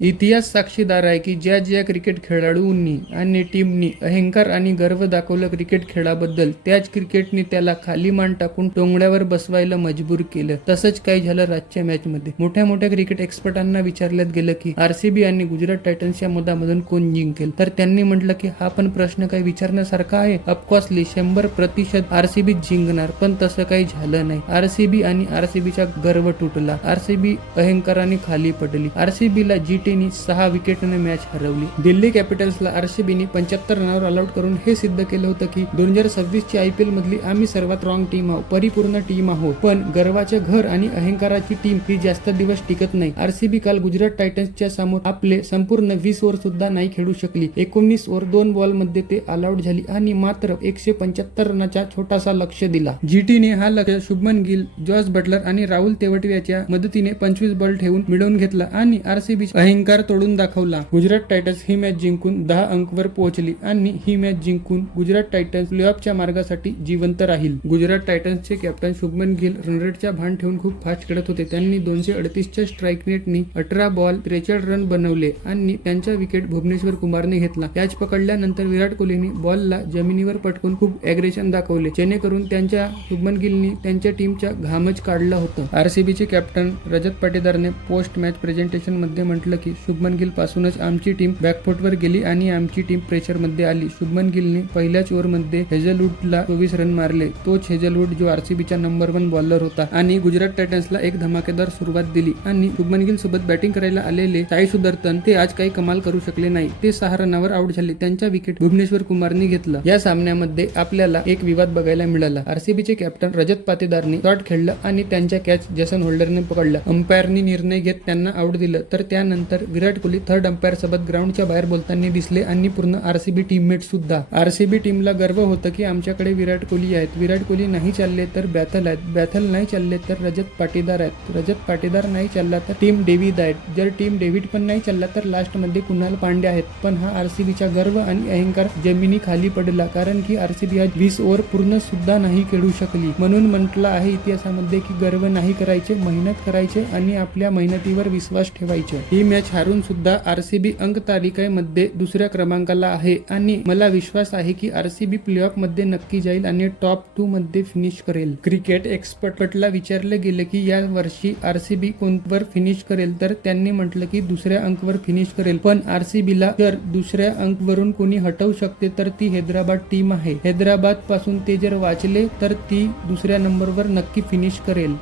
इतिहास साक्षीदार आहे की ज्या ज्या क्रिकेट खेळाडूंनी आणि टीमनी अहंकार आणि गर्व दाखवलं क्रिकेट खेळाबद्दल, त्याच क्रिकेटने त्याला खाली मान टाकून टोंगड्यावर बसवायला मजबूर केलं. तसंच काही झालं रातच्या मॅच मध्ये. मोठ्या मोठ्या क्रिकेट एक्सपर्टांना विचारण्यात गेलं की आरसीबी आणि गुजरात टायटन्स या मधामधून कोण जिंकेल, तर त्यांनी म्हटलं की हा पण प्रश्न काही विचारण्यासारखा आहे. ऑफकोर्सली 100% आरसीबी जिंकणार, पण तसं काही झालं नाही. आरसीबी आणि आरसीबीचा गर्व तुटला. आरसीबी अहंकाराने खाली पडली. आरसीबीला जीटीने 6 विकेटने मॅच हरवली. दिल्ली कॅपिटल्सला आरसीबीने 75 रनावर ऑल आउट करून हे सिद्ध केलं होतं की 2026 ची आयपीएल मधली आम्ही सर्वात स्ट्रॉंग टीम आहोत, परिपूर्ण टीम आहोत. पण गर्वाचे घर आणि अहंकाराची टीम ही जास्त दिवस टिकत नाही. आरसीबी काल गुजरात टायटन्सच्या समोर आपले संपूर्ण 20 ओव्हर सुद्धा नाही खेळू शकली. 19 ओव्हर 2 बॉल मध्ये ते ऑल आउट झाली आणि मात्र 175 रनाचा छोटासा लक्ष्य दिला. जीटीने हा लक्ष्य शुभमन गिल, जॉस बटलर आणि राहुल तेवटियाच्या मदतीने 25 बॉल ठेवून मिळवून घेतला आणि आरसीबी अहंकार तोडून दाखवला. गुजरात टायटन्स ही मॅच जिंकून 10 अंकवर पोहोचली आणि ही मॅच जिंकून गुजरात टायटन्स प्लेऑफच्या मार्गासाठी जिवंत राहील. गुजरात टायटन्सचे कॅप्टन शुभमन गिल रनरेटच्या भान ठेवून खूप फास्ट खेळत होते. त्यांनी 238च्या स्ट्राईक रेटने 18 बॉल 43 रन बनवले आणि त्यांचा विकेट भुवनेश्वर कुमारने घेतला. कॅच पकडल्यानंतर विराट कोहलीने बॉलला जमिनीवर पटकून खूप ॲग्रेशन दाखवले, जेणेकरून त्यांच्या शुभमन गिलनी त्यांच्या टीमचा घामच काढला होता. आरसीबीचे कॅप्टन रजत पाटीदारने पोस्ट मॅच प्रेझेंटेशन मध्ये म्हटलं की शुभमन गिल पासूनच आमची टीम बॅकफुटवर गेली आणि आमची टीम प्रेशर मध्ये आली. शुभमन गिलने पहिल्याच ओव्हर मध्ये हेझलवूडला 24 रन मारले. तोच हेझलवूड जो आरसीबीचा नंबर 1 बॉलर होता आणि गुजरात टायटन्सला एक धमाकेदार सुरुवात दिली. आणि शुभमन गिल सोबत बॅटिंग करायला आलेले साई सुदर्शन ते आज काही कमाल करू शकले नाही. ते 6 रनावर आउट झाले. त्यांचा विकेट भुवनेश्वर कुमारने घेतला. या सामन्यामध्ये आपल्याला एक विवाद बघायला मिळाला. आरसीबीचे कॅप्टन रजत पाटीदारने शॉट खेळलं आणि त्यांच्या कॅच जेसन होल्डरने पकडला. अंपायरनी निर्णय घेत त्यांना आउट दिलं. तर त्यानंतर विराट कोहली थर्ड अंपायर सोबत ग्राउंडच्या बाहेर बोलताना दिसले आणि पूर्ण आरसीबी टीममेट सुद्धा. आरसीबी टीमला गर्व होतं की आमच्याकडे विराट कोहली आहेत. विराट कोहली नाही चालले तर बॅथल आहेत. बॅथल नाही चालले तर रजत पाटीदार आहेत. रजत पाटीदार नाही चालला तर टीम डेव्हिड आहेत. जर टीम डेव्हिड पण नाही चालला तर लास्ट मध्ये कुणाल पांडे आहेत. पण हा आरसीबीचा गर्व आणि अहंकार जमिनी खाली पडला, कारण की आरसीबी आज 20 ओव्हर पूर्ण सुद्धा नाही खेळू शकली. म्हणून म्हटलं आहे इतिहासामध्ये की गर्व नाही करायचे, मेहनत करायचे आणि आपल्या मेहनतीवर विश्वास ठेवायचे. ही मॅच हारून सुद्धा आरसीबी अंक तालिकेमध्ये दुसऱ्या क्रमांकाला आहे आणि मला विश्वास आहे की आरसीबी प्लेऑफ मध्ये नक्की जाईल आणि टॉप 2 मध्ये फिनिश करेल. क्रिकेट एक्सपर्टला विचारले गेले की या वर्षी आरसीबी कोणत्यावर फिनिश करेल, तर त्यांनी म्हटलं की दुसऱ्या अंकवर फिनिश करेल. पण आरसीबीला जर दुसऱ्या अंकवरून कोणी हटवू शकते तर ती हैदराबाद टीम आहे. हैदराबाद पासून ते जर वाचले तर ती दुसऱ्या नंबरवर नक्की फिनिश करेल.